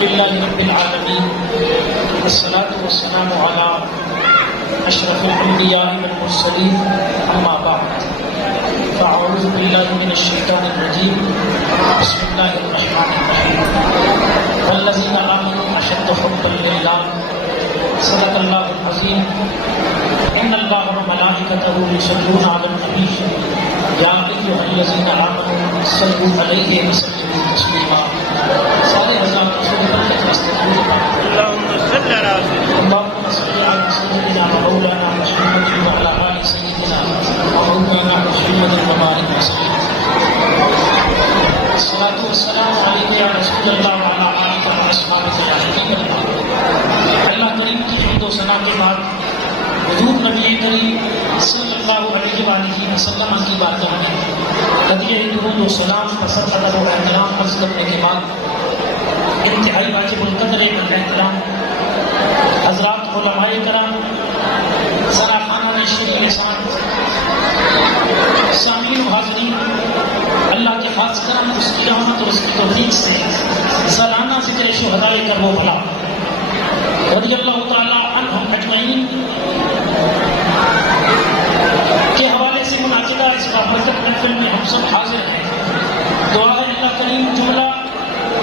لله رب العالمين والصلاة والسلام على أشرف الأنبياء والمرسلين أما بعد فأعوذ بالله من الشيطان الرجيم بسم الله الرحمن الرحيم والذين آمنوا أشد حبا لله صدق الله العظيم إن الله وملائكته يصلون على النبي يا أيها الذين آمنوا صلوا عليه وسلموا تسليما صالح حضرات رسول اللہ اللهم صل على سيدنا ومولانا محمد وعلى آل سيدنا ومولانا محمد وبارك وسلم الصلاة والسلام عليك يا رسول الله وعلى آلك وأصحابك يا حبيب الله. اللہ کریم کی حمد و ثنا کے بعد حضور نبی کریم صلی اللہ علیہ وآلہ وسلم کی بارگاہ میں ہدیہ درود و سلام پسند ادب و احترام عرض کرنے کے بعد انتہائی واجب القدر احترام حضرات علماء کرام سراخانہ شریف لسان سامعین و حاضرین، اللہ کے خاص کرم اس کی رحمت اور اس کی توفیق سے سالانہ ذکر شہداء کرب و بلا رضی اللہ تعالی عنہم اجمعین کے حوالے سے منعقدہ اس بابرکت محفل میں ہم سب حاضر ہیں. دعا ہے اللہ کریم جملہ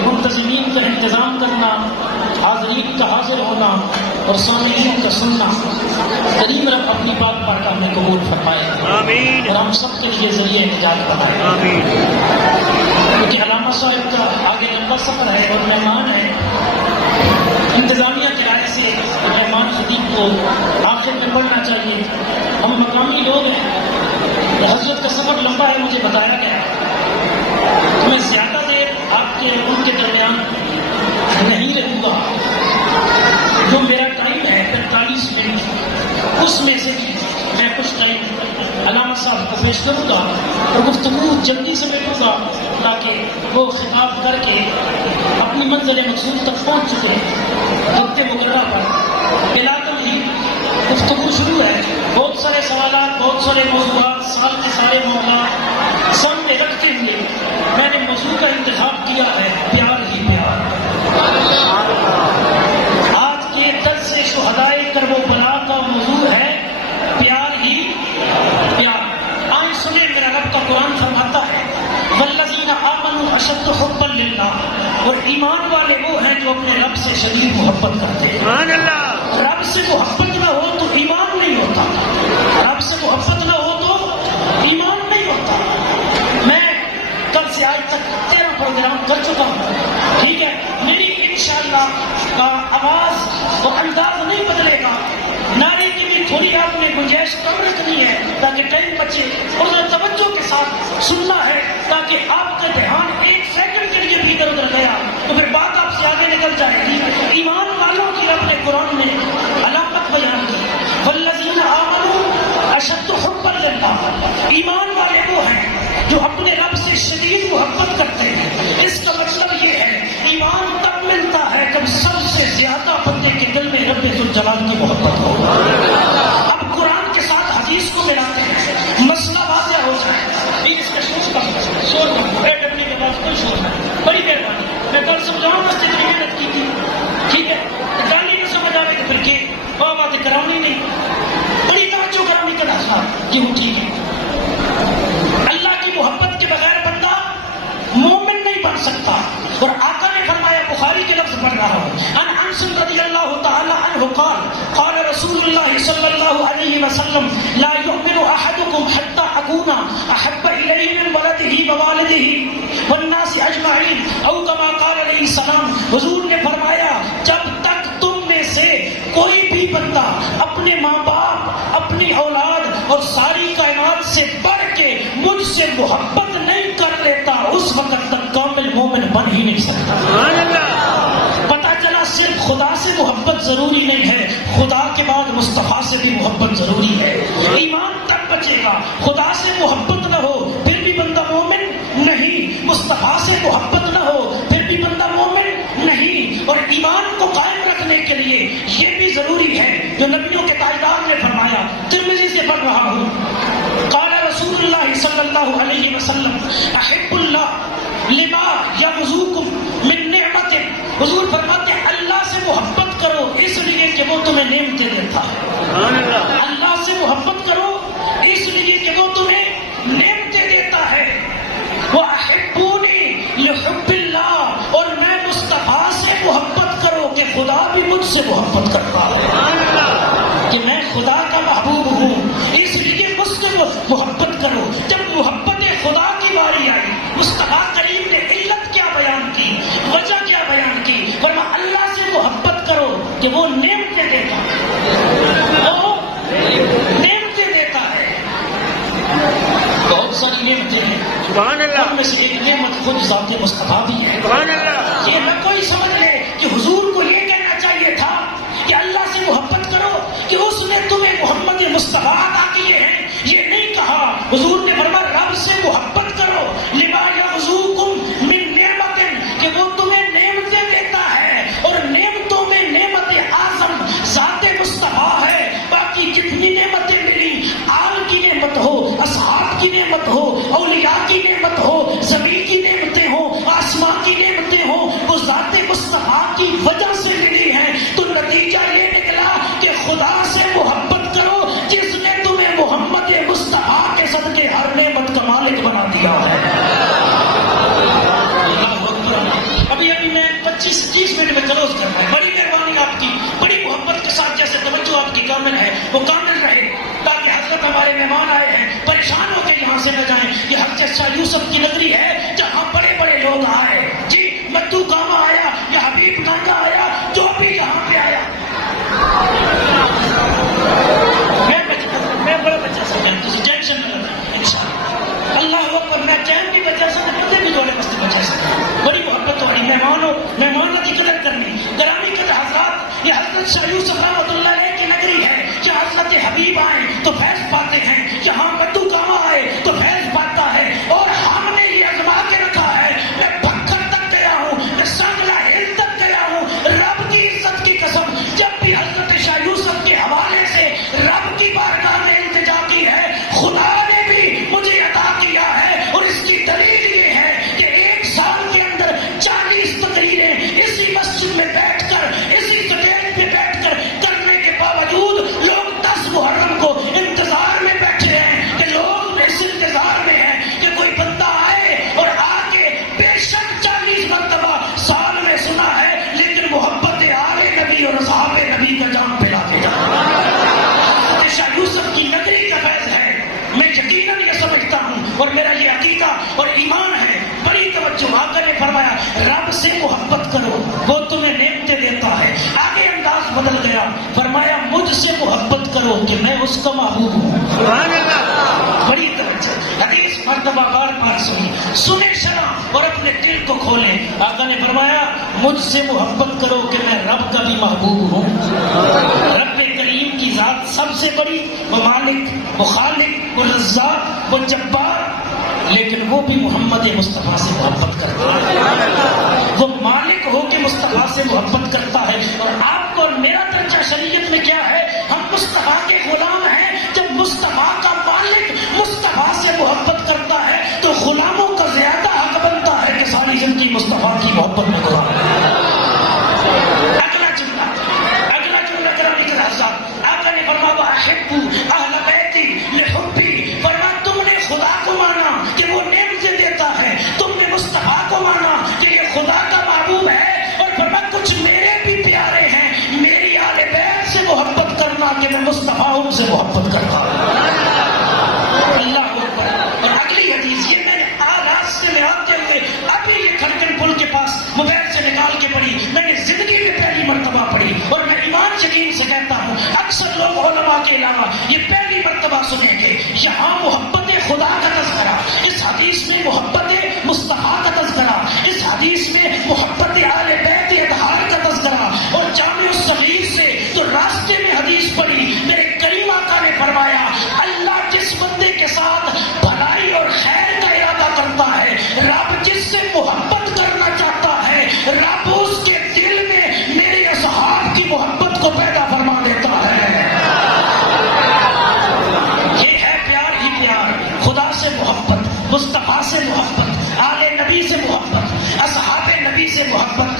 منتظمین کا انتظام کرنا، حاضرین کا حاضر ہونا اور سامعین کا سننا کریم رب اپنی پاک بارگاہ میں قبول فرمائے آمین، اور ہم سب کے لیے ذریعہ نجات بنائے آمین. کیونکہ علامہ صاحب کا آگے لمبا سفر ہے اور مہمان ہے، انتظامیہ کی رائے سے مہمان خطیب کو آخر میں پڑھنا چاہیے. ہم مقامی لوگ ہیں، حضرت کا سفر لمبا ہے مجھے بتایا گیا، میں زیادہ دیر آپ کے ان کے درمیان نہیں رہوں گا. جو میرا ٹائم ہے 45 منٹ، اس میں سے میں کچھ ٹائم علامہ صاحب کو پیش کروں گا اور گفتگو جلدی سمیٹوں گا تاکہ وہ خطاب کر کے اپنی منزل مقصود تک پہنچ چکے. وقت مقررہ پر بلا تمہید گفتگو شروع ہے. بہت سارے سوالات، بہت سارے موضوعات، سال کے سارے معاملات سامنے رکھتے ہوئے میں نے موضوع کا انتخاب کیا ہے پیار ہی پیار. آج کے درس شہداء کرب و بلا کا موضوع ہے پیار ہی پیار. آئیں سنیں میرا رب کا قرآن فرماتا ہے والذین آمنوا اشد حبا للہ، اور ایمان والے وہ ہیں جو اپنے رب سے شدید محبت کرتے ہیں. سبحان اللہ. رب سے محبت نہ ہو تو ایمان نہیں ہوتا، رب سے محبت نہ ہو تو ایمان نہیں ہوتا. میں کل سے آج تک 13 پروگرام کر چکا ہوں، ٹھیک ہے. میری انشاءاللہ آواز اور انداز نہیں بدلے گا، نعرے کی بھی تھوڑی آپ نے گنجائش کم رکھنی ہے تاکہ ٹائم بچے، اور توجہ کے ساتھ سننا ہے تاکہ آپ کا دھیان ایک سیکنڈ کے لیے بھی ادھر ادھر گیا تو پھر بات آپ سے آگے نکل جائے گی. ایمان والوں کی رب نے قرآن میں علامت بیان کی والذین آمنوا اشد حبا للہ، ایمان والے وہ ہیں جو اپنے رب سے شدید محبت کرتے ہیں. اس کا مطلب یہ ہے ایمان تب ملتا ہے جب سب سے زیادہ بندے کے دل میں رب ذوالجلال کی محبت ہو. اب قرآن کے ساتھ حدیث کو ملاتے ہیں، مسئلہ واضح ہو جائے. اس کا شور ڈبلی کے پاس کوئی شور نہیں، بڑی مہربانی. میں کل سمجھاؤں بس اتنی محنت کی تھی، ٹھیک ہے. گالی نہیں سمجھ آئے تو پھر کہ وہ باتیں کرانی نہیں، بڑی توجہ کرانی کا دھاسا یہ ٹھیک ہے. اللہ کی محبت کے بغیر بندہ مومن نہیں بن سکتا. اور آقا نے فرمایا، بخاری کے لفظ پڑھ رہا ہوں، ان انس رضی اللہ تعالی عنہ قال قال رسول اللہ صلی اللہ علیہ وسلم لا يؤمن احدكم حتى اكون احب اليه من ولده ووالده والناس اجمعین او كما قال علیہ السلام. حضور نے فرمایا جب تک تم میں سے کوئی بھی بندہ اپنے ماں باپ، اپنی اولاد اور ساری کائنات سے بڑھ کے مجھ سے محبت نہیں کر لیتا اس وقت تک کامل مومن بن ہی نہیں سکتا. پتا چلا صرف خدا سے محبت ضروری نہیں ہے، خدا کے بعد مصطفیٰ سے بھی محبت ضروری ہے. ایمان تک بچے گا، خدا سے محبت نہ ہو پھر بھی بندہ مومن نہیں، مصطفیٰ سے محبت نہ ہو پھر بھی بندہ مومن نہیں. اور ایمان کو قائم رکھنے کے لیے یہ بھی ضروری ہے جو نبیوں کے تاجدار نے فرمایا. ترمذی سے پڑھ رہا ہوں، قال رسول اللہ صلی اللہ علیہ وسلم احب اللہ لما یغزوکم من نعمت. حضور فرمایا دیتا ہے۔ اللہ سے محبت کرو اس لیے کہ وہ تمہیں نعمتیں دیتا ہے۔ وَأَحِبُّونِي لِحُبِّ اللَّهِ، اور میں مصطفیٰ سے محبت کرو کہ خدا بھی مجھ سے محبت کرتا ہے، کہ میں خدا کا محبوب ہوں، اس لیے مجھ سے محبت کرو۔ جب محبت خدا کی باری آئی، مصطفیٰ کریم نے علت کیا بیان کی، وجہ کیا بیان کی؟ فرمایا اللہ سے محبت کرو کہ وہ نعمتیں دیتا ہے، وہ نعمتیں دیتا ہے۔ بہت ساری نعمتیں ہیں، سبحان اللہ، ان میں سے ایک نعمت خود ذات مصطفیٰ بھی ہے۔ سبحان اللہ۔ یہ نہ کوئی سمجھ لے کہ حضور کو یہ کہنا چاہیے تھا کہ اللہ سے محبت کرو کہ اس نے تمہیں محمد مصطفیٰ عطا کیے ہیں، یہ نہیں کہا۔ حضور نے فرمایا رب سے محبت کرو، لما یغزوکم من نعمت، کہ وہ تمہیں نعمتیں دیتا ہے، اور نعمتوں میں نعمت اعظم ذات مصطفیٰ ہے۔ باقی جتنی نعمتیں ملی، آل کی نعمت ہو، اصحاب کی نعمت ہو، اولیاء کی نعمت ہو، زمین کی نعمتیں ہوں، آسمان کی نعمتیں ہوں، وہ ذات مصطفیٰ کی وجہ سے ملی ہیں۔ تو نتیجہ یہ نکلا کہ خدا سے محبت کرو جس نے تمہیں محمد مصطفیٰ کے صدقے ہر نعمت کا مالک بنا دیا ہے۔ اللہ اکبر۔ ابھی میں 25-30 منٹ میں کلوز کرنا ہے۔ بڑی مہربانی آپ کی، بڑی محبت کے ساتھ جیسے توجہ آپ کی کامل ہے وہ کامل رہے، تاکہ حضرت ہمارے مہمان آئے ہیں پریشان ہو کے یہاں سے نہ جائیں۔ یہ حضرت شاہ یوسف کی نگری ہے جہاں بڑے بڑے لوگ آئے، جی مدو کاما آیا یا حبیب گانگا آیا، جو بھی یہاں پہ آیا۔ میں بڑا بچہ سکتا ہوں، ٹینشن نہ لگا انشاءاللہ۔ اللہ اکبر، میں چین بھی بچہ سکتا ہوں، بھی جوڑے بستے بچہ سکتا ہوں۔ بڑی محبت ہو رہی، مہمانوں کی قدر کرنی۔ گرامی قدر حضرات، یہ حضرت شاہ یوسف رحمۃ اللہ علیہ کی نگری ہے کہ حضرت حبیب آئے تو فیض پاتے ہیں، یہاں مدو کاما آئے تو فیض پاتا ہے۔ اور ہم نے یہ آزما کے رکھا ہے، میں بھکر تک گیا ہوں، میں سنگلا ہل تک گیا ہوں، رب کی عزت کی قسم، جب بھی حضرت شاہ یوسف کے حوالے سے رب کی بارگاہ میں التجا کی ہے، خدا نے بھی مجھے عطا کیا ہے۔ اور اس کی دلیل یہ ہے کہ ایک سال کے اندر 40 تقریریں اسی مسجد میں بیٹھ کر، اسی سٹیج پہ بیٹھ کر کرنے کے باوجود لوگ 10 محرم کو انتظار میں بیٹھے ہیں، کہ لوگ اس انتظار میں ہیں کہ کوئی بندہ آئے اور آ کے بے شک 40 مرتبہ سال میں سنا ہے، لیکن محبت آل نبی اور اصحاب نبی کا جام پلا دے گا۔ حضرت شاہ یوسف کی نگری کا فیض ہے، میں یقیناً یہ سمجھتا ہوں اور میرا یہ عقیدہ اور ایمان ہے۔ بڑی توجہ، آقا نے فرمایا رب سے محبت کرو وہ تمہیں نعمتیں دیتا ہے۔ آگے انداز بدل گیا، فرمایا مجھ سے محبت کرو کہ میں اس کا محبوب ہوں۔ سبحان اللہ۔ بڑی توجہ، حدیث مرتبہ بار بار سنیں شرح اور اپنے دل کو کھولیں۔ آقا نے فرمایا مجھ سے محبت کرو کہ میں رب کا بھی محبوب ہوں۔ رب کریم کی ذات سب سے بڑی، وہ مالک، وہ خالق، وہ رزاق، وہ جبار، لیکن وہ بھی محمد مصطفیٰ سے محبت کرتا ہے۔ وہ مالک ہو کے مصطفیٰ سے محبت کرتا ہے۔ اور آپ کو اور میرا درجہ شریعت میں کیا ہے؟ ہم مصطفیٰ کے غلام ہیں۔ جب مصطفیٰ کا مالک مصطفیٰ سے محبت کرتا ہے تو غلاموں کا زیادہ حق بنتا ہے کہ ساری زندگی مصطفیٰ کی محبت میں گزاریں۔ اگلا جملہ کرانے کے حضرات، آقا نے فرمایا وَأَحِبُّ أَهْلَ بَيْتِي لِحُبِّي، فرمایا تم نے خدا کو مانا کہ وہ نعمتیں دیتا ہے، تم نے مصطفیٰ کو مانا کہ یہ خدا کا محبوب ہے، اور فرمایا کچھ میرے بھی پیارے ہیں، میری آل بیت سے محبت کرنا کہ میں مصطفیٰ ان سے محبت کرتا ہوں۔ اللہ اکبر۔ اور اگلی حدیث یہ میں نے راستے میں آتے ہوئے ابھی یہ کھڑکن پل کے پاس موبائل سے نکال کے پڑھی، میں نے زندگی میں پہلی مرتبہ پڑھی، اور میں ایمان یقین سے کہتا ہوں اکثر لوگ علماء کے علاوہ یہ پہلی مرتبہ سنیں گے۔ یہاں محبت خدا کا تذکرہ، اس حدیث میں محبت مصطفیٰ کا تذکرہ، اس حدیث میں محبت آل بیت اطہار کا تذکرہ، اور جامع الصغیر سے تو راستے میں حدیث پڑھی، میرے کریم آقا نے فرمایا اللہ جس بندے کے ساتھ بھلائی اور خیر کا ارادہ کرتا ہے، رب جس سے محبت کرنا چاہتا ہے، رب اس کے دل میں میرے اصحاب کی محبت کو پیدا فرما دیتا ہے۔ یہ ہے پیار ہی پیار، خدا سے محبت، مصطفیٰ سے محبت، آل نبی سے محبت، اصحاب نبی سے محبت۔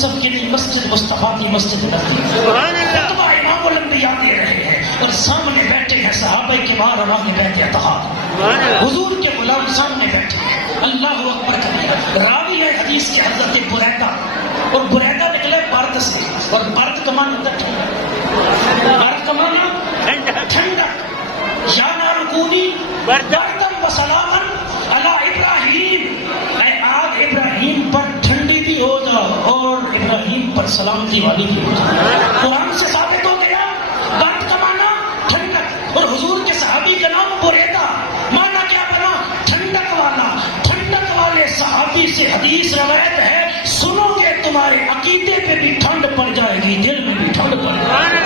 یوسف کی نہیں، مسجد مصطفیٰ کی مسجد نبوی، سبحان اللہ خطبہ امام الانبیاء دے رہے ہیں اور سامنے بیٹھے ہیں صحابہ کرام راہ بیت اتحاد، سبحان اللہ حضور کے غلام سامنے بیٹھے ہیں، اللہ اکبر کبیرہ۔ راوی ہے حدیث کے حضرت بریدہ، اور بریدہ نکلا ہے برد سے، اور برد کا معنی ہوتا ہے ٹھنڈا، برد کا معنی ٹھنڈا، یا نار کونی بردم و سلامن علی ابراہیم، اے آگ ابراہیم پر ٹھنڈی بھی ہو جاؤ اور ابراہیم پر سلامتی والی بھی ہو جاؤ۔ قرآن سے ثابت ہو گیا برد کا معنی ٹھنڈک، اور حضور کے صحابی کا نام بریدہ، معنی کیا بنا؟ ٹھنڈک والا۔ ٹھنڈک والے صحابی سے حدیث روایت ہے، سنو گے تمہارے عقیدے پہ بھی ٹھنڈ پڑ جائے گی، دل میں بھی ٹھنڈ پڑ جائے گی۔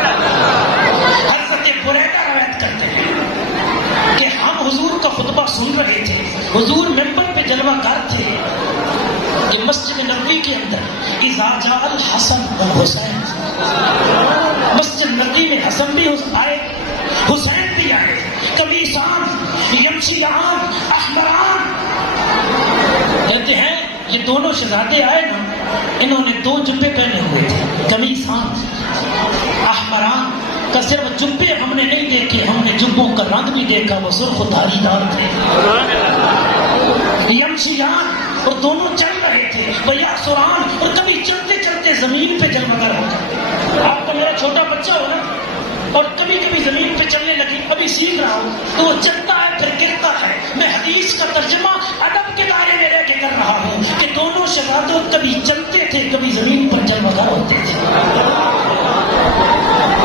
حضرت بریدہ روایت کرتے ہیں کہ ہم حضور کا خطبہ سن رہے تھے، حضور ممبر پہ جلوہ گر تھے کہ مسجد نبوی کے اندر اذا جاء الحسن والحسین، مسجد نبوی میں حسن بھی آئے، حسین بھی آئے، قمیصان یمشیان احمران، کہتے ہیں یہ دونوں شہزادے آئے نا، انہوں نے دو جبے پہنے ہوئے تھے، قمیصان احمران کا صرف جبے ہم نے نہیں دیکھے، ہم نے جبوں کا رنگ بھی دیکھا، وہ سرخ و دھاری دار تھے، یمشیان، اور دونوں چل رہے تھے، بیا سران، اور کبھی چلتے چلتے زمین پہ جلوگر ہو جاتے۔ آپ کا میرا چھوٹا بچہ ہو نا، اور کبھی کبھی زمین پہ چلنے لگی، ابھی سیکھ رہا ہوں تو وہ چلتا ہے پھر گرتا ہے۔ میں حدیث کا ترجمہ ادب کے دائرے میں رہ کے کر رہا ہوں کہ دونوں شہزادوں کبھی چلتے تھے، کبھی زمین پر جلوگر ہوتے تھے۔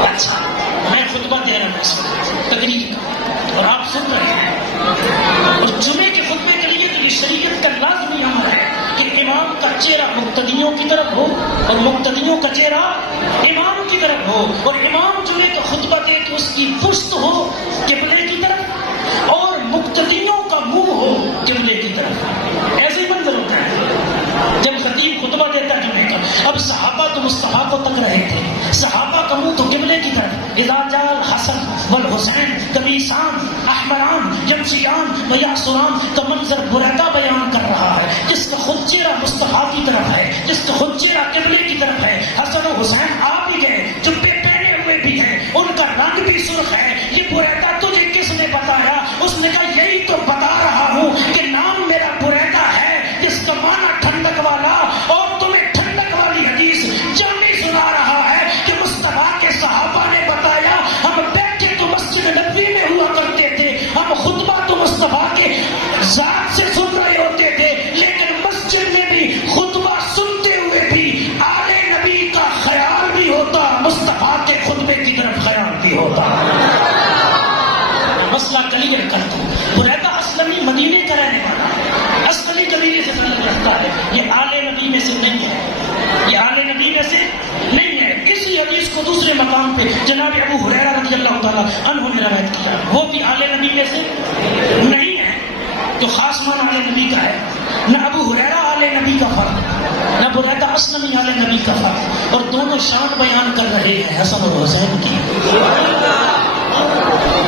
اچھا، میں خطبہ دے رہا ہوں اس وقت تقریر کا، اور آپ سن رہے ہیں، اور جمعے کے خطبے کے لیے تو یہ شریعت کا لازمی امر ہے کہ امام کا چہرہ مقتدیوں کی طرف ہو اور مقتدیوں کا چہرہ امام کی طرف ہو، اور امام جمعے کا خطبہ دے کہ اس کی پشت ہو قبلے کی طرف اور مقتدیوں کا منہ ہو قبلے کی طرف۔ ایسے ہی منظر ہوتا ہے جب خطیب خطبہ دیتا ہے جمعے کا۔ اب صحابہ تو مصطفیٰ کو تک رہے تھے، صحابہ کا منہ تو قبلے کی طرف، اذا جاء الحسن والحسین قمیصان احمران یمشیان ویعصران کا منظر بریدہ بیان کر رہا ہے، جس کا خود چہرہ مصطفیٰ کی طرف ہے، جس کا خود چہرہ قبلے کی طرف ہے۔ حسن و حسین آ بھی گئے، جبے پہنے ہوئے بھی ہیں، ان کا رنگ بھی سرخ ہے۔ یہ بریدہ تجھے کس نے بتایا؟ اس نے کہا یہی تو بتا رہا ہوں کہ نام میرا بریدہ ہے، جس کا معنی ٹھنڈک والا، اور تمہیں ٹھنڈک والی حدیث جلدی سنا رہا ہے کہ مصطفیٰ کے صحابہ نے بتایا، ہم بیٹھے تو مسجد نبوی میں ہوا کرتے تھے، ہم خطبہ تو مصطفیٰ کے ذات سے سن رہے ہوتے تھے، لیکن مسجد میں بھی خطبہ سنتے ہوئے بھی آل نبی کا خیال بھی ہوتا، مصطفیٰ کے خطبے کی طرف خیال بھی ہوتا۔ مسئلہ کلیئر کرتا ہوں، بریدہ اسلمی مدینے کا رہنے والا ہے، اسلمی قبیلے سے تعلق رکھتا ہے، یہ آل نبی میں سے نہیں ہے، یہ آل نبی میں سے نہیں ہے۔ اسی حدیث کو دوسرے مقام پہ جناب ابو ہریرہ رضی اللہ تعالیٰ عنہ نے روایت کیا، وہ بھی آل نبی میں سے نہیں ہے، تو خاص مان آل نبی کا ہے، نہ ابو ہریرہ آل نبی کا فرق، نہ بریدہ اسلمی آل نبی کا فرق، اور دونوں شان بیان کر رہے ہیں حسن اور حسین کی۔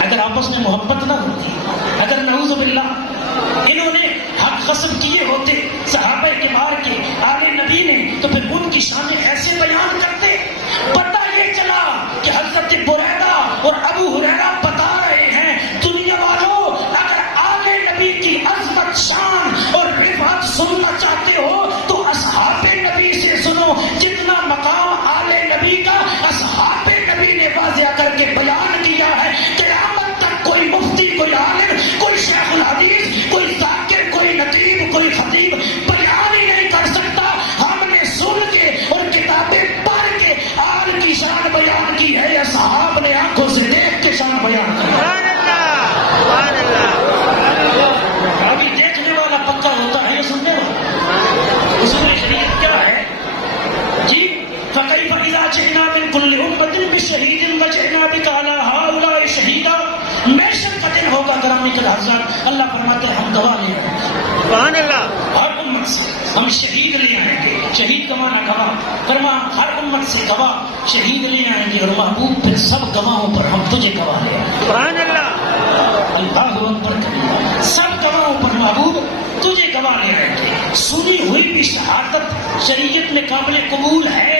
اگر آپس میں محبت نہ ہوتی، اگر نعوذ باللہ انہوں نے حق قسم کیے ہوتے صحابہ کرام کے آل نبی نے، تو پھر ان کی شانیں ایسے بیان کرتے۔ پتہ یہ چلا کہ حضرت بریدہ اور ابو ہریرہ بتا رہے ہیں دنیا والوں، اگر آل نبی کی عظمت، شان اور رفعت سننا چاہتے ہو تو اصحاب نبی سے سنو، جتنا مقام آل نبی کا اصحاب نبی نے واضح کر کے بیان کیا ہے۔ قیامت تک کوئی مفتی، کوئی عالم، کوئی شیخ الحدیث، کوئی ذاکر، کوئی نقیب، کوئی خطیب بیان ہی نہیں کر سکتا۔ ہم نے سن کے اور کتابیں پڑھ کے آل کی شان بیان کی ہے، یا صحاب نے آنکھوں سے دیکھ کے شان بیان کی ہے؟ ابھی دیکھنے والا پکا ہوتا ہے، یہ سننے والا۔ اصول شریعت کیا ہے جی؟ فَكَيْفَ إِذَا جِئْنَا مِن كُلِّ أُمَّةٍ بِشَهِيدٍ وَجِئْنَا بِكَ عَلَىٰ هَٰؤُلَاءِ شَهِيدًا۔ محشر کا دن ہوگا گرامی کے حضرات، اللہ فرماتے ہیں ہم گواہ لے آئیں گے، سبحان اللہ، ہر امت سے ہم شہید لے آئیں گے۔ شہید کا معنی گواہ، فرما ہر امت سے گواہ شہید لے آئیں گے، اور محبوب پھر سب گواہوں پر ہم تجھے گواہ لے آئیں گے۔ سبحان اللہ، اللہ اکبر کبیرہ، سب گواہوں پر محبوب تجھے گواہ لے رہے تھے. سنی ہوئی بھی شہادت شریعت میں قابل قبول ہے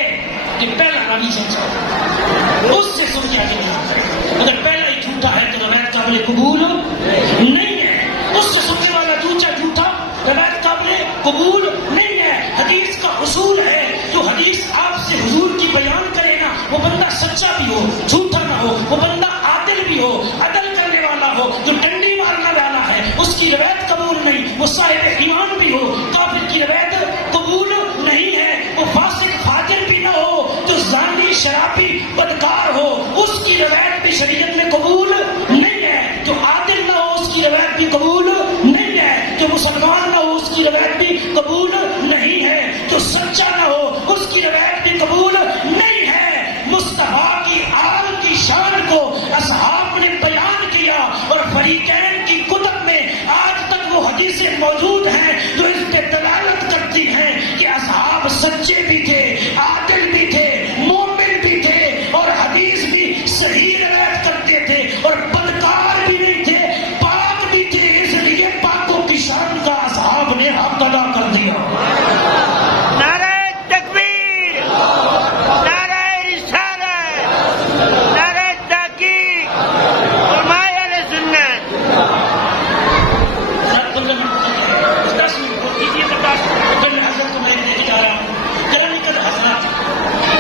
کہ پہلا راوی سچا ہو، اس سے سن کے آگے نہیں. اگر پہلا ہی جھوٹا ہے تو روایت قابل قبول نہیں ہے. اس سے سننے والا دوسرا جھوٹا، روایت قابل قبول نہیں ہے. حدیث کا اصول ہے جو حدیث آپ سے حضور کی بیان کرے گا وہ بندہ سچا بھی ہو، جھوٹا نہ ہو، وہ بندہ عادل بھی ہو، عدل کرنے والا ہو. جو ڈنڈی مارنے والا ہے اس کی روایت قبول نہیں. وہ صاحب ایمان بھی ہو، کافر کی روایت قبول نہیں ہے. وہ فاسق فاجر بھی نہ ہو، جو زانی شرابی بدکار ہو، اس کی روایت بھی شریعت میں قبول نہیں ہے. جو عادل نہ ہو اس کی روایت بھی قبول نہیں ہے. جو مسلمان نہ ہو اس کی روایت بھی قبول نہیں ہے. جو سچا نہ ہو اس کی روایت بھی قبول نہیں ہے. مصطفیٰ کی آل کی شان کو اصحاب نے بیان کیا اور فریقین کی کتب میں آج تک وہ حدیثیں موجود ہیں جو اس پہ دلالت کرتی ہیں کہ اصحاب سچے بھی تھے، عادل بھی تھے، مومن بھی تھے اور حدیث بھی صحیح روایت کرتے تھے اور بدکار بھی نہیں تھے، پاک بھی تھے. اس لیے پاکوں کی شان کا اصحاب نے حق ادا کر دیا. نعرہ تکبیر، نعرہ رسالت، نعرہ تحقیق، علماء اہل سنت. 10 منٹ اور کیجیے برداشت. پھر میں حضرت کو میں لے کے جا رہا ہوں. گرامی قدر حضرات،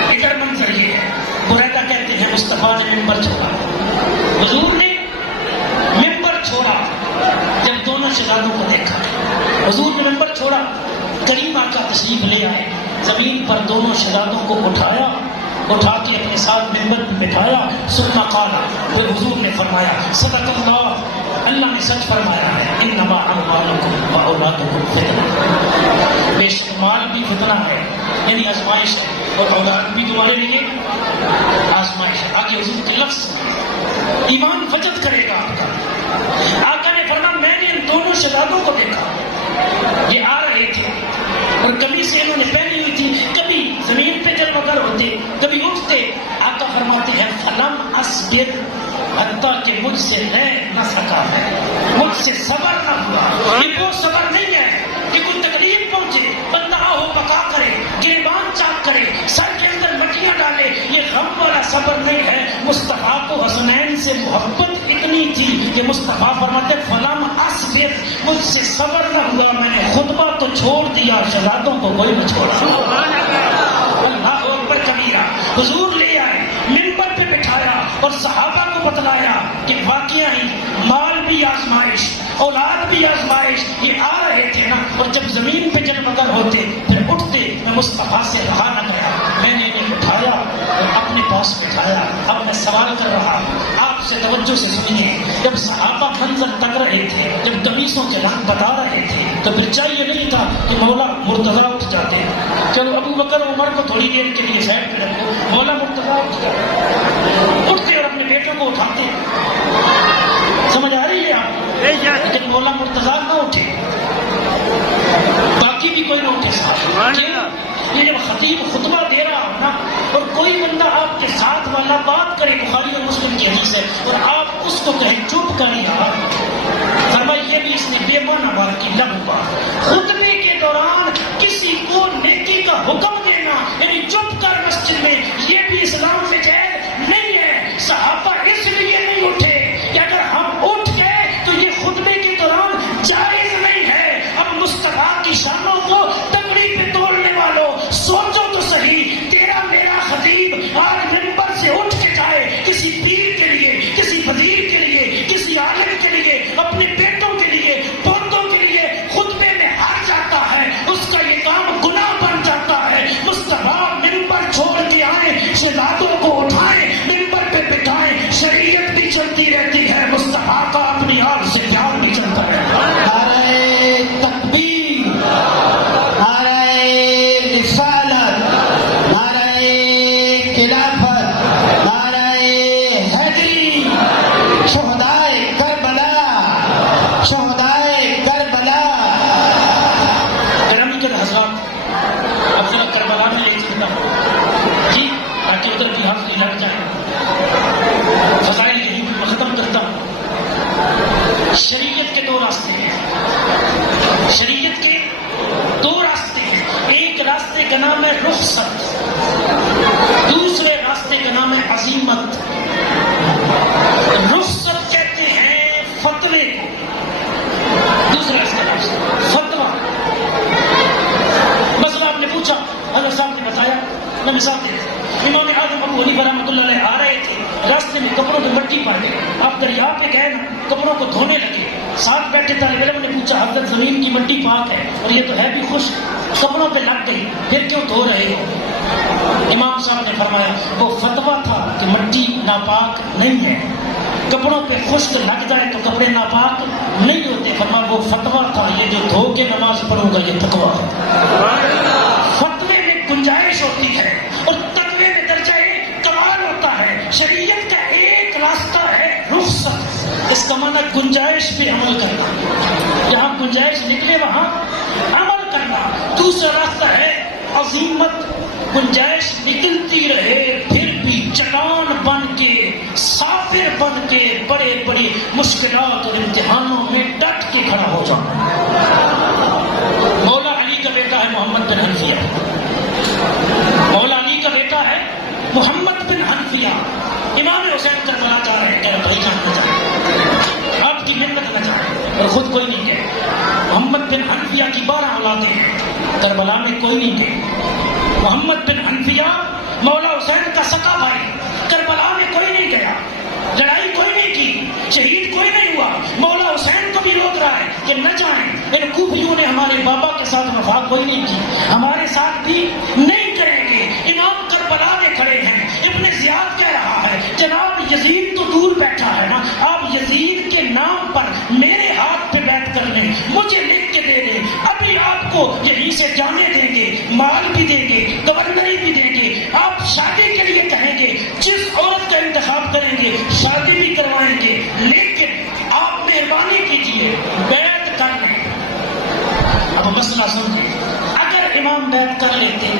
ادھر منظر یہ ہے. بریدہ کہتے ہیں مصطفیٰ نے ممبر چھوڑا. حضور نے ممبر چھوڑا جب دونوں شہزادوں کو دیکھا. حضور نے ممبر چھوڑا، کریم آقا تشریف لے آئے، زمین پر دونوں شہزادوں کو اٹھایا، اٹھا کے اپنے ساتھ ممبر پہ بٹھایا. ثم قال، پھر حضور نے فرمایا صدق اللہ، اللہ نے سچ فرمایا ہے، انما اموالکم واولادکم فتنہ. بے شک مال بھی فتنہ ہے، یعنی آزمائش ہے، اور اولاد بھی تمہارے لیے آزمائش ہے. آگے حضور کے لفظ ایمان فجت کرے گا آپ کا. آقا نے فرمایا میں نے ان دونوں شہزادوں کو دیکھا، یہ آ رہے تھے اور کبھی سے انہوں نے پہنی ہوئی تھی، کبھی زمین پہ جل وگر ہوتے، کبھی اٹھتے. آقا فرماتے ہیں فلم اصبر، حتیٰ کہ مجھ سے رہ نہ سکا ہے، مجھ سے صبر نہ ہوا. یہ وہ صبر نہیں ہے کہ کوئی تکلیف پہنچے بندہ ہو بقا کرے، گریبان چاک کرے، سر کے اندر مٹیاں ڈالے. یہ غم والا صبر نہیں ہے. مصطفیٰ کو حسنین سے محبت اتنی تھی کہ مصطفیٰ فرماتے فلم اصبر، مجھ سے صبر نہ ہوا، میں نے خطبہ تو چھوڑ دیا، شہزادوں کو کوئی نہ چھوڑا. اللہ اکبر کبیرہ. حضور لے آئے، منبر پہ بٹھایا اور صحابہ کو بتلایا کہ واقعہ ہی مال بھی آزمائش، اولاد بھی آزمائش. یہ آ رہے تھے نا، اور جب زمین پہ جل مگر ہوتے پھر اٹھتے. میں مصطفیٰ سے رہا نہ گیا، میں نے انہیں اٹھایا اور اپنے پاس بٹھایا. اب میں سوال کر رہا ہوں، آپ سے توجہ سے سنیے. جب صحابہ منظر تک رہے تھے، جب قمیصوں کے رنگ بتا رہے تھے، تو پھر چاہیے نہیں تھا کہ مولا مرتضیٰ اٹھ جاتے. چلو ابو بکر عمر کو تھوڑی دیر کے لیے سائڈ پہ رکھو، مولا مرتضیٰ اٹھ جاتے، اٹھتے اور اپنے بیٹوں کو اٹھاتے. سمجھ آ رہی ہے آپ؟ لیکن مولا مرتضیٰ نہ اٹھے، باقی بھی کوئی نہ اٹھے ساتھ. یہ جب خطیب خطبہ دے رہا ہو نا، اور کوئی بندہ آپ کے ساتھ والا بات کرے، بخاری اور مسلم کی حدیث ہے، اور آپ اس کو کہیں چپ کر یار، فرمایا یہ بھی اس نے بے معنی بات کی. لغو بات. خطبے کے دوران کسی کو نیکی کا حکم دینا، یعنی چپ کر مسجد میں، یہ بھی اسلام میں جائز نہیں ہے. صحابہ اس لیے نہیں اٹھے کہ اگر ہم اٹھ گئے تو یہ خطبے کے دوران جائز نہیں ہے. اب مصطفیٰ کی شانوں کو تکڑی پہ توڑنے والوں، سوچو تو صحیح، تیرا میرا خطیب آج منبر سے اٹھ کے جائے کسی پیر کے لیے، کسی فقیر کے لیے، کسی عالم کے لیے، اپنے بیٹوں کے لیے، پوتوں کے لیے خطبے میں ہار جاتا ہے، اس کا یہ کام گناہ بن جاتا ہے. مصطفیٰ منبر چھوڑ کے آئے، شہزادوں کو اٹھائیں، منبر پہ بٹھائیں. شریعت بھی چلتی رہتی ہے، مصطفیٰ کا اپنی آپ سے پیار بھی چلتا ہے. نعرہ تکبیر، نعرہ رسالت، نعرہ خلافت، نعرہ حیدری، شہدائے کربلا، شہدائے کربلا. گرامی کے حضرات، اب ذرا کربلا میں لے چلتا ہوں جی، تاکہ ادھر کی حافظ لگ جائے. فضائل یہی میں ختم کرتا ہوں. شریعت کے دو راستے ہیں. شریعت کپڑوں کو دھونے لگے. ساتھ بیٹھے طالب علم نے پوچھا حضرت زمین کی مٹی پاک ہے اور یہ تو ہے بھی خشک, کپڑوں پہ لگ گئی, پھر کیوں دھو رہے ہو؟ امام صاحب نے فرمایا وہ فتویٰ تھا کہ مٹی ناپاک نہیں ہے, کپڑوں پہ خشک لگ جائے تو کپڑے ناپاک نہیں ہوتے. فرمایا وہ فتویٰ تھا, یہ جو دھو کے نماز پڑھوں گا یہ تقویٰ ہے. فتوے میں گنجائش ہوتی ہے اور تقوی میں درجہ کمال ہوتا ہے. شریعت کا ایک راستہ ہے رخصت, اس کا معنی گنجائش پہ عمل کرنا, جہاں گنجائش نکلے وہاں عمل کرنا. دوسرا راستہ ہے عظیمت, گنجائش نکلتی رہے پھر بھی چٹان بن کے, سافر بن کے بڑے بڑے مشکلات اور امتحانوں میں ڈٹ کے کھڑا ہو جانا. مولا علی کا بیٹا ہے محمد بن حنفیہ, مولا علی کا بیٹا ہے محمد بن حنفیہ. امام حسین کربلا جا رہے ہیں, کہہ رہے بھائی جان نہ جائیں, آپ کی محنت نہ جائیں, اور خود کوئی نہیں گئے. محمد بن حنفیہ کی 12 اولادیں ہیں, کربلا میں کوئی نہیں گئے. محمد بن حنفیہ مولا حسین کا سکا بھائی, کربلا میں کوئی نہیں گیا, لڑائی کوئی نہیں کی, شہید کوئی نہیں ہوا. مولا حسین کو بھی روک رہا ہے کہ نہ جائیں, ان کوفیوں نے ہمارے بابا کے ساتھ وفا کوئی نہیں کی, ہمارے ساتھ بھی نہیں کریں گے. امام کربلا میں کھڑے ہیں, ابن زیاد کہہ رہا ہے جناب یزید تو دور بیٹھا ہے نا, آپ یزید کے نام پر میرے ہاتھ پہ بیٹھ کر لیں, مجھے لکھ کے دے دیں, ابھی آپ کو یہیں سے جانے دیں گے, مال بھی دیں گے, گورنری بھی دیں گے, آپ شادی کے لیے کہیں گے, جس عورت کا انتخاب کریں گے شادی بھی کروائیں گے, لیکن آپ مہربانی کیجیے بیعت کر لیں. اب مسئلہ سمجھیں, اگر امام بیعت کر لیتے,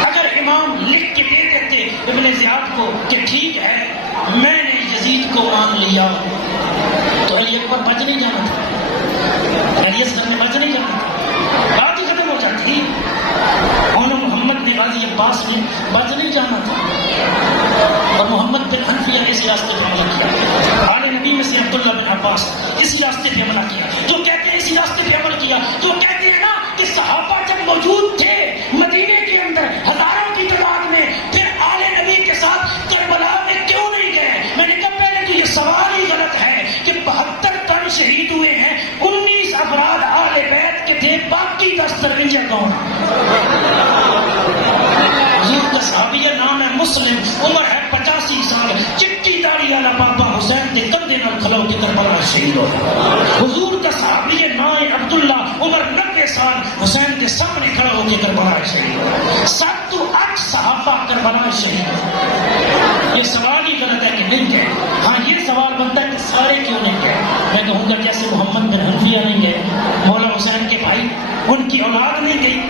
اگر امام لکھ کے دے دیتے ابن زیاد کو کہ ٹھیک ہے میں نے یزید کو مان لیا, تو علی اکبر بچ نہیں جانا تھا, علی اصغر نے بچ نہیں جانا تھا, بات ہی ختم ہو جاتی. محمد نے غازی عباس نے بچ نہیں جانا تھا, اور محمد بن حنفیہ نے اسی راستے پہ عمل کیا. آل نبی میں سے عبداللہ بن عباس اسی راستے پہ عمل کیا. جو کہتے ہیں اسی راستے پہ عمل کیا, جو کہتے ہیں نا کہ صحابہ جب موجود تھے مدینے کے اندر ہزاروں کی تعداد میں, پھر آل نبی کے ساتھ کربلا میں کیوں نہیں گئے؟ میں نے کہا پہلے تو یہ سوال ہی غلط ہے کہ 72 تن شہید ہوئے ہیں, 19 افراد آل بیت کے تھے, باقی 10 تربیہ کون؟ حضور کا صحابیہ نام ہے مسلم, عمر ہے 85 سال, چٹی داڑھی والا بابا حسین کے کندھے نال کھلو کے کربلا شہید ہو گیا. حضور کا صحابیہ نام ہے عبداللہ, عمر 90 سال, حسین کے سامنے کھڑا ہو کے کربلا شہید ہو گیا. 7 تو 8 صحابہ کربلا شہید. یہ سوال ہی غلط ہے کہ نہیں گئے. ہاں یہ سوال بنتا ہے کہ سارے کیوں نہیں گئے. میں کہوں گا جیسے محمد بن حنفیہ نہیں گئے, مولا حسین کے بھائی ان کی اولاد نہیں گئی.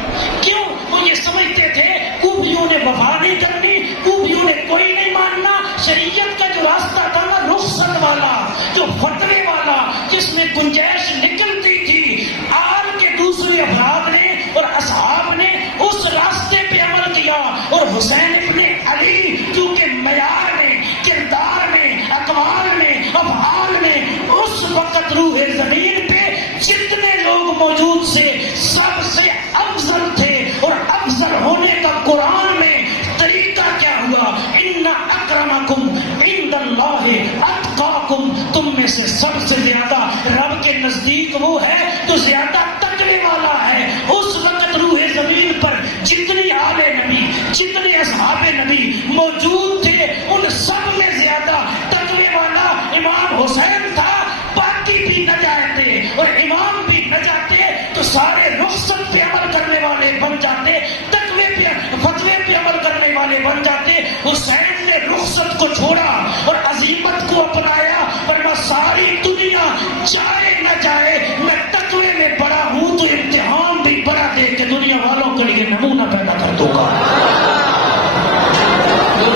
کیوں؟ وہ یہ سمجھتے تھے کوفیوں نے وفا نہیں کرنی, کوفیوں نے کوئی نہیں ماننا. شریعت کا جو راستہ تھا نا رخصت والا, جو فتوے والا, جس میں گنجائش نکلتی تھی, آل کے دوسرے افراد نے اور اصحاب نے اس راستے پہ عمل کیا. اور حسین ابن علی کیونکہ معیار میں, کردار میں, اقوال میں, افعال میں اس وقت روح زمین پہ جتنے لوگ موجود سے سب سے افضل تھے. اور افضل ہونے کا قرآن میں طریقہ کیا ہوا؟ ان اکرمکم عند اللہ اتقاکم, تم میں سے سب سے زیادہ رب کے نزدیک وہ ہے تو زیادہ تقوی والا ہے. اس وقت روح زمین پر جتنی آل نبی, جتنے اصحاب نبی موجود تھے, ان سب میں زیادہ تقوی والا امام حسین تھا. باقی بھی نہ جاتے اور امام بھی نہ جاتے تو سارے رخصت پہ عمل کرنے والے بن جاتے, تقوی پہ, فتوے پہ عمل کرنے والے بن جاتے. حسین نے رخصت کو چھوڑا اور عزیمت کو اپنایا, ورنہ ساری دنیا جائے نہ جائے میں تقوی میں بڑا ہوں تو امتحان بھی بڑا دے کے دنیا والوں کے لیے نمونہ پیدا کر دوں گا.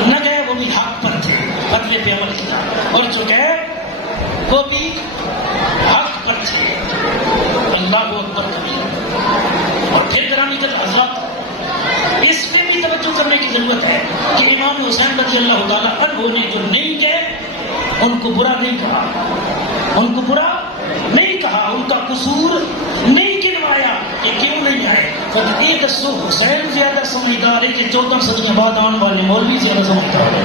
نہ گئے وہ بھی حق پر تھے, فتوے پہ عمل کیا, اور جو گئے وہ بھی حق پر تھے. اللہ اکبر کبیر. اور پھر گرامی حضرات, اس میں بھی توجہ کرنے کی ضرورت ہے کہ امام حسین رضی اللہ تعالیٰ عنہ نے جو نہیں گئے ان کو برا نہیں کہا, ان کو برا نہیں کہا, ان کا قصور نہیں گنوایا کہ کیوں نہیں آئے. یہ دسو حسین زیادہ سمجھدار ہے کہ 14 صدیاں بعد آنے والے مولوی زیادہ سمجھدار ہے؟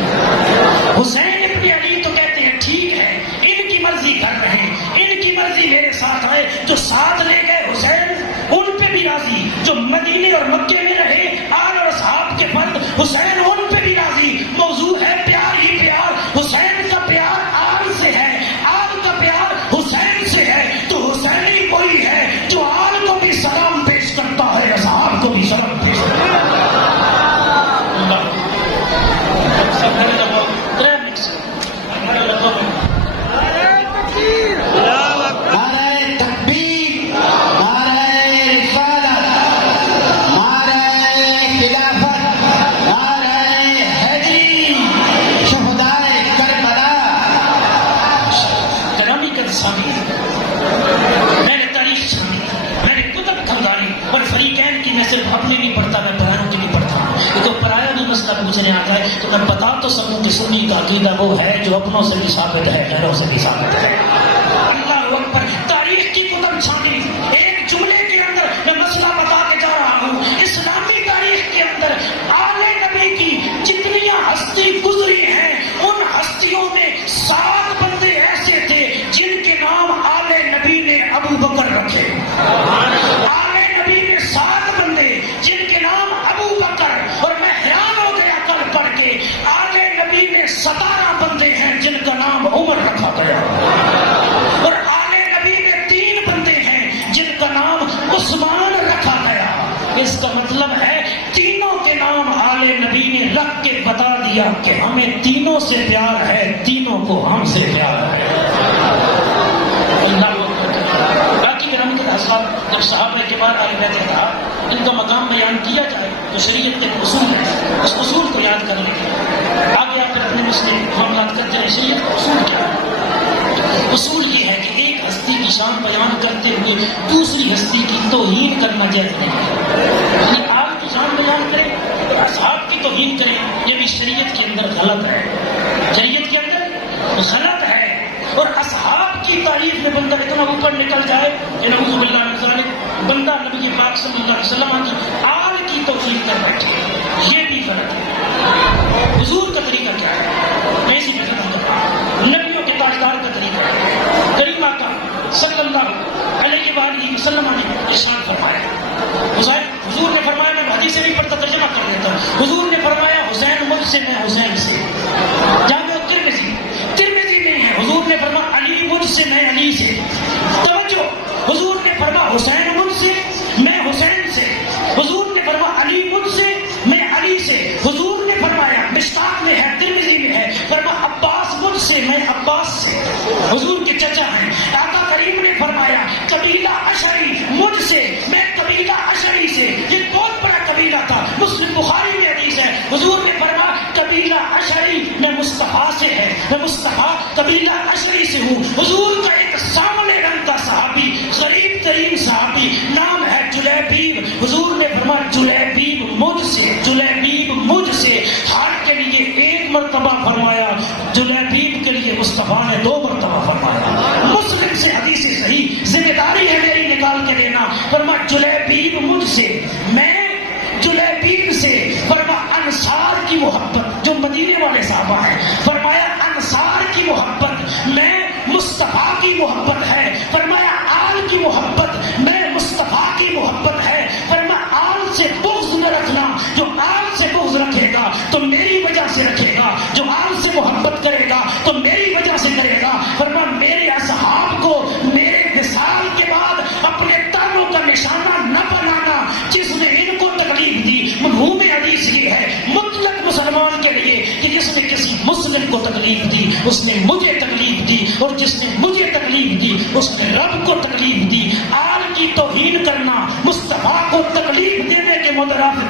حسین ابن علی تو کہتے ہیں ٹھیک ہے ان کی مرضی کر رہے ہیں, حسین ان پہ بھی راضی. موضوع ہے پیار ہی پیار. حسین کا پیار آل سے ہے, آل کا پیار حسین سے ہے. تو حسینی کوئی ہے جو آل کو بھی سلام پیش کرتا ہے, اصحاب کو بھی سلام پیش کرتا ہے. میں نے تاریخ چھانی, میں نے کتب کھنگالی, اور فریقین کی میں صرف اپنے نہیں پڑھتا, میں پرایوں کی بھی پڑھتا ہوں. کیونکہ پرایا بھی مسئلہ پوچھنے آتا ہے تو میں بتا تو سکوں کہ سنی کا عقیدہ وہ ہے جو اپنوں سے بھی ثابت ہے, غیروں سے بھی ثابت ہے. اللہ اکبر. تاریخ کی کتب چھانی, ایک جملے کے اندر میں مسئلہ بتا کے جا رہا ہوں. اسلامی تاریخ کے اندر آل نبی کی جتنی ہستی گزری ہیں, ان ہستیوں میں 7 بندے ایسے تھے جن کے نام آل نبی نے ابو بکر رکھے. آل نبی نے 7 بندے جن کے نام ابو بکر, اور میں حیران ہو گیا کل پڑھ کے, آل نبی میں 17 بندے ہیں جن کا نام عمر رکھا گیا, اور آل نبی میں 3 بندے ہیں جن کا نام عثمان رکھا گیا. اس کا مطلب ہے تینوں کے نام آل نبی نے رکھ کے بتا دیا کہ ہمیں تینوں سے پیار ہے, تینوں کو ہم سے پیار ہے. اللہ باقی گرامی کے حضرات, جب صحابہ کے بعد آل بیت نے کہا ان کا مقام بیان کیا جائے تو شریعت کے اصول ہے, اس اصول کو یاد کر لیں. آگے آپ اپنے مسئلے معاملات کرتے ہیں. شریعت کا اصول کیا ہے؟ اصول یہ ہے کہ ایک ہستی کی شان بیان کرتے ہوئے دوسری ہستی کی توہین کرنا جائز نہیں ہے. یعنی آپ کی شان بیان کریں اور اصحاب کی توہین کریں, یہ بھی شریعت کے اندر غلط ہے, شریعت کے اندر غلط ہے. اور اصحاب کی تعریف میں بندہ اتنا اوپر نکل جائے کہ نعوذ باللہ من ذالک, بندہ نبی پاک صلی اللہ علیہ وسلم کی آل کی توہین کر بیٹھے, یہ بھی غلط ہے. حضور کا طریقہ کیا ہے؟ میں اسی میں ختم کر رہا ہوں. نبیوں کے تاجدار کا طریقہ ہے. کریم آقا صلی اللہ علیہ وآلہ وسلم نے ارشاد فرمایا, حضور نے فرمایا, میں حدیث سے نہیں پڑھتا, ترجمہ کر دیتا. حضور نے فرمایا حسین مجھ سے, میں حسین سے. جامع ترمذی نہیں ہے. حضور نے فرمایا علی مجھ سے, میں علی سے. توجہ, حضور نے فرمایا حسین مجھ سے, میں حسین سے. حضور نے فرمایا علی مجھ سے, میں علی سے. حضور نے فرمایا مشکات میں ہے, ترمذی میں ہے, فرمایا عباس مجھ سے, میں عباس سے. حضور کے چچا ہیں. آقا کریم نے فرمایا قبیلہ اشعری مجھ سے, میں قبیلہ اشعری سے. یہ بہت بڑا قبیلہ تھا, مسلم بخاری میں حدیث ہے. حضور نے فرمایا قبیلہ اشعری میں مصطفیٰ سے ہے, میں مصطفیٰ قبیلہ اشعری سے ہوں. حضور کا ایک سامنے رنگ کا صحابی, غریب ترین صحابی, نام ہے جلیبیب. حضور نے فرمایا جلیبیب مجھ سے, جلیبیب مجھ سے. ہاتھ کے لیے 1 مرتبہ فرمایا, جلیبیب کے لیے مصطفیٰ نے 2 مرتبہ فرمایا. مسلم سے حدیث صحیح, ذمہ داری ہے میری نکال کے دینا. فرمایا جلیبیب مجھ سے, میں جلیبیب سے. فرمایا انصار کی محبت, جو مدینے والے صحابہ ہیں, فرمایا انصار کی محبت میں مصطفیٰ کی محبت ہے. فرمایا آل کی محبت میں مصطفیٰ کی محبت ہے. فرمایا آل سے بغض نہ رکھنا, جو آل سے بغض رکھے گا تو میری وجہ سے رکھے گا, جو آل سے محبت کرے گا تو میری وجہ سے کرے گا. فرمایا میرے اصحاب کو میرے وصال کے بعد اپنے تانوں کا نشانہ نہ بنانا. جس نے ان کو تکلیف دی, مفہوم حدیث یہ ہے مطلق مسلمان کے لیے کہ جس نے کسی مسلم کو تکلیف دی اس نے مجھے تکلیف دی, اور جس نے مجھے تکلیف دی اس نے رب کو تکلیف دی. آل کی توہین کرنا, مصطفیٰ کو تکلیف دینے کے مترادف